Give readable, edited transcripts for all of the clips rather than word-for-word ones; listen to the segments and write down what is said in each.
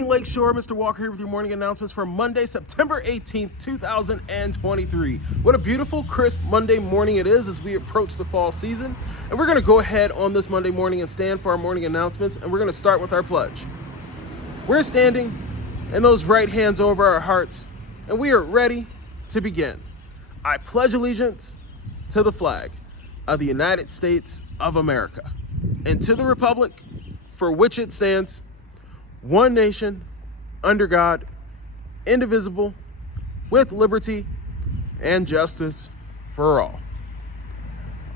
morning, Lakeshore. Mr. Walker here with your morning announcements for Monday, September 18th, 2023. What a beautiful, crisp Monday morning it is as we approach the fall season. And we're going to go ahead on this Monday morning and stand for our morning announcements, and we're going to start with our pledge. We're standing, and those right hands over our hearts, and we are ready to begin. I pledge allegiance to the flag of the United States of America and to the republic for which it stands, one nation, under God, indivisible, with liberty and justice for all.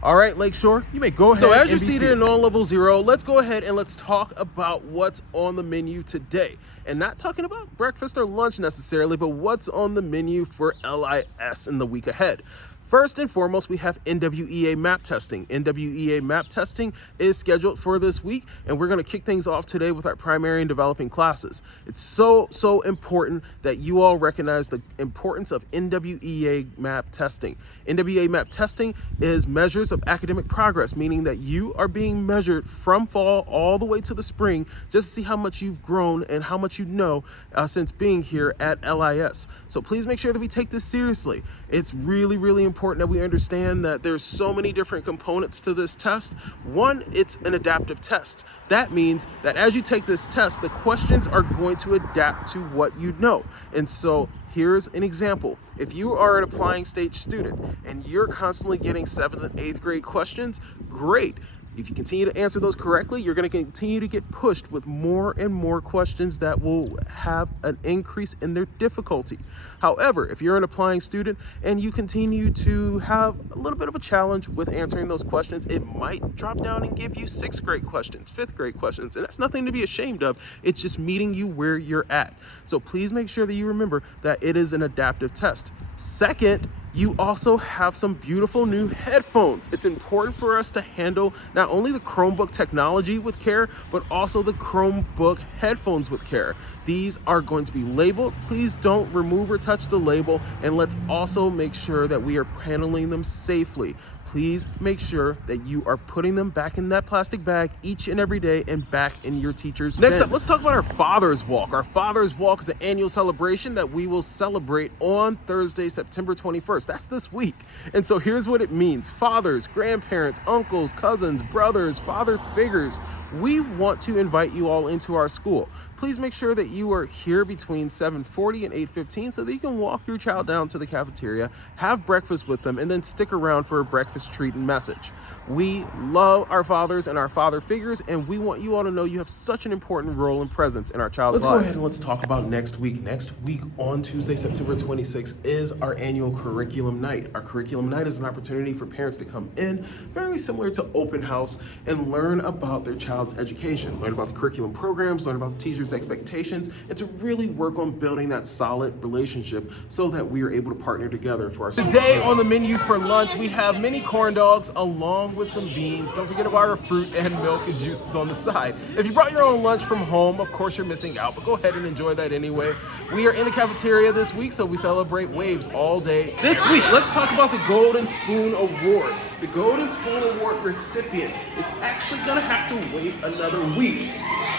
All right, Lakeshore, you may go ahead. So as you're seated in on level 0, let's go ahead and let's talk about what's on the menu today. And not talking about breakfast or lunch necessarily, but what's on the menu for LIS in the week ahead. First and foremost, we have NWEA map testing. NWEA map testing is scheduled for this week, and we're going to kick things off today with our primary and developing classes. It's so important that you all recognize the importance of NWEA map testing. NWEA map testing is measures of academic progress, meaning that you are being measured from fall all the way to the spring just to see how much you've grown and how much you know since being here at LIS. So please make sure that we take this seriously. It's really important that we understand that there's so many different components to this test. One, it's an adaptive test. That means that as you take this test, the questions are going to adapt to what you know. And so here's an example. If you are an applying stage student and you're constantly getting 7th and 8th grade questions, great. If you continue to answer those correctly, you're going to continue to get pushed with more and more questions that will have an increase in their difficulty. However, if you're an applying student and you continue to have a little bit of a challenge with answering those questions, it might drop down and give you 6th grade questions, 5th grade questions, and that's nothing to be ashamed of. It's just meeting you where you're at. So please make sure that you remember that it is an adaptive test. Second, you also have some beautiful new headphones. It's important for us to handle not only the Chromebook technology with care, but also the Chromebook headphones with care. These are going to be labeled. Please don't remove or touch the label, and let's also make sure that we are handling them safely. Please make sure that you are putting them back in that plastic bag each and every day and back in your teacher's bins. Next up, let's talk about our Father's Walk. Our Father's Walk is an annual celebration that we will celebrate on Thursday, September 21st. That's this week. And so here's what it means. Fathers, grandparents, uncles, cousins, brothers, father figures, we want to invite you all into our school. Please make sure that you are here between 7:40 and 8:15 so that you can walk your child down to the cafeteria, have breakfast with them, and then stick around for a breakfast treat and message. We love our fathers and our father figures, and we want you all to know you have such an important role and presence in our child's lives. Let's go ahead and let's talk about next week. Next week on Tuesday, September 26th is our annual curriculum night. Our curriculum night is an opportunity for parents to come in, very similar to open house, and learn about their child's education, learn about the curriculum programs, learn about the teachers' expectations, and to really work on building that solid relationship so that we are able to partner together for our students. Today on the menu for lunch, we have mini corn dogs along with some beans. Don't forget about our fruit and milk and juices on the side. If you brought your own lunch from home, of course you're missing out, but go ahead and enjoy that anyway. We are in the cafeteria this week, so we celebrate waves all day. This week, let's talk about the Golden Spoon Award. The Golden Spoon Award recipient is actually gonna have to wait another week.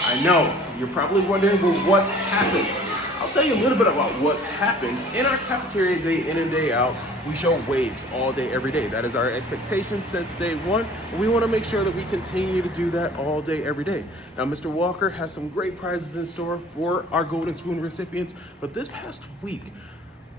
I know, you're probably wondering, well, what's happened? I'll tell you a little bit about what's happened. In our cafeteria day in and day out, we show waves all day, every day. That is our expectation since day one, and we want to make sure that we continue to do that all day, every day. Now, Mr. Walker has some great prizes in store for our Golden Spoon recipients, but this past week,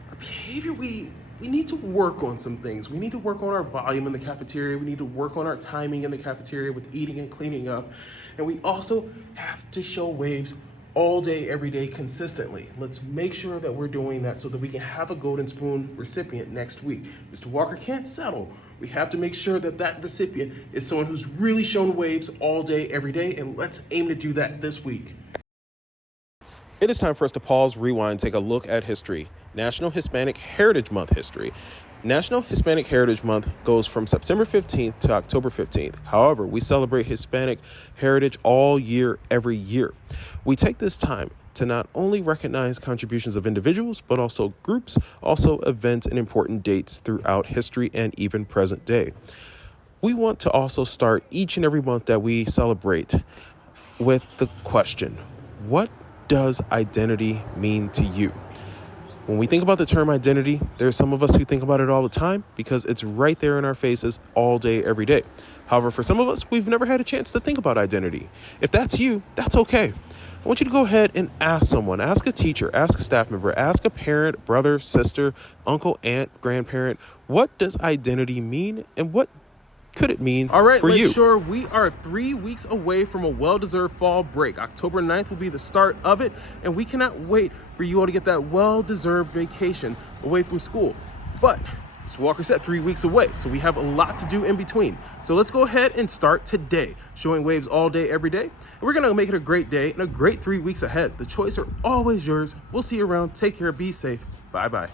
our behavior, we need to work on some things. We need to work on our volume in the cafeteria. We need to work on our timing in the cafeteria with eating and cleaning up. And we also have to show waves all day, every day, consistently. Let's make sure that we're doing that so that we can have a Golden Spoon recipient next week. Mr. Walker can't settle. We have to make sure that that recipient is someone who's really shown waves all day, every day, and let's aim to do that this week. It is time for us to pause, rewind, take a look at history. National Hispanic Heritage Month history. National Hispanic Heritage Month goes from September 15th to October 15th. However, we celebrate Hispanic heritage all year, every year. We take this time to not only recognize contributions of individuals, but also groups, also events and important dates throughout history and even present day. We want to also start each and every month that we celebrate with the question, what does identity mean to you? When we think about the term identity, there's some of us who think about it all the time because it's right there in our faces all day, every day. However, for some of us, we've never had a chance to think about identity. If that's you, that's okay. I want you to go ahead and ask someone, ask a teacher, ask a staff member, ask a parent, brother, sister, uncle, aunt, grandparent, what does identity mean and what could it mean All right, for you? Lakeshore, we are 3 weeks away from a well-deserved fall break. October 9th will be the start of it, and we cannot wait for you all to get that well-deserved vacation away from school. But as Walker said, 3 weeks away, so we have a lot to do in between. So let's go ahead and start today, showing waves all day, every day. And we're gonna make it a great day and a great 3 weeks ahead. The choice are always yours. We'll see you around. Take care, be safe. Bye-bye.